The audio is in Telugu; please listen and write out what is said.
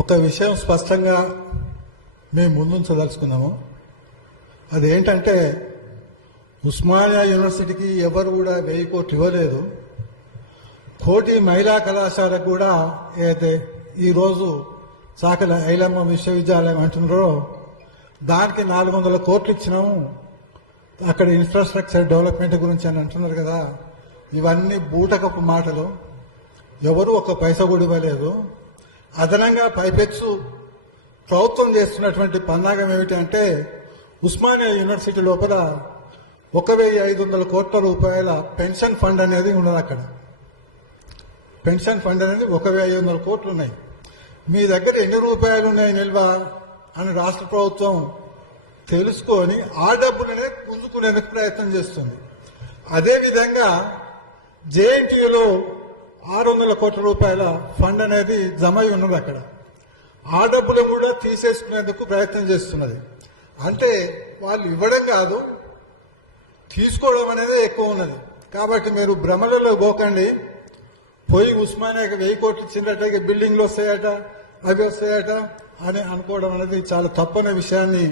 ఒక విషయం స్పష్టంగా మేము ముందుంచదలుచుకున్నాము. అదేంటంటే ఉస్మానియా యూనివర్సిటీకి ఎవరు కూడా 1000 కోట్లు ఇవ్వలేదు. కోటి మహిళా కళాశాలకు కూడా ఏదైతే ఈరోజు సాకల ఐలమ్మ విశ్వవిద్యాలయం అంటున్నారో దానికి 400 కోట్లు ఇచ్చినాము. అక్కడ ఇన్ఫ్రాస్ట్రక్చర్ డెవలప్మెంట్ గురించి అని అంటున్నారు కదా, ఇవన్నీ బూటకపు మాటలు. ఎవరు ఒక్క పైసా కూడా ఇవ్వలేదు. అదనంగా పైపెచ్చు ప్రభుత్వం చేస్తున్నటువంటి పన్నాగం ఏమిటంటే ఉస్మానియా యూనివర్సిటీ లోపల 1500 కోట్ల రూపాయల పెన్షన్ ఫండ్ అనేది ఉన్నది. అక్కడ పెన్షన్ ఫండ్ అనేది 1500 కోట్లు ఉన్నాయి. మీ దగ్గర ఎన్ని రూపాయలు ఉన్నాయి నిల్వ అని రాష్ట్ర ప్రభుత్వం తెలుసుకొని ఆ డబ్బులనే పుంజుకునేందుకు ప్రయత్నం చేస్తుంది. అదేవిధంగా జేఎన్టీయూలో 600 కోట్ల రూపాయల ఫండ్ అనేది జమ అయి ఉన్నది. అక్కడ ఆ డబ్బులను కూడా తీసేసుకునేందుకు ప్రయత్నం చేస్తున్నది. అంటే వాళ్ళు ఇవ్వడం కాదు, తీసుకోవడం అనేది ఎక్కువ ఉన్నది. కాబట్టి మీరు భ్రమలలో పోకండి. పోయి ఉస్మానియాకి 1000 కోట్లు ఇచ్చినట్టు బిల్డింగ్లు వస్తాయట, అవి వస్తాయట అని అనుకోవడం అనేది చాలా తప్పనే విషయాన్ని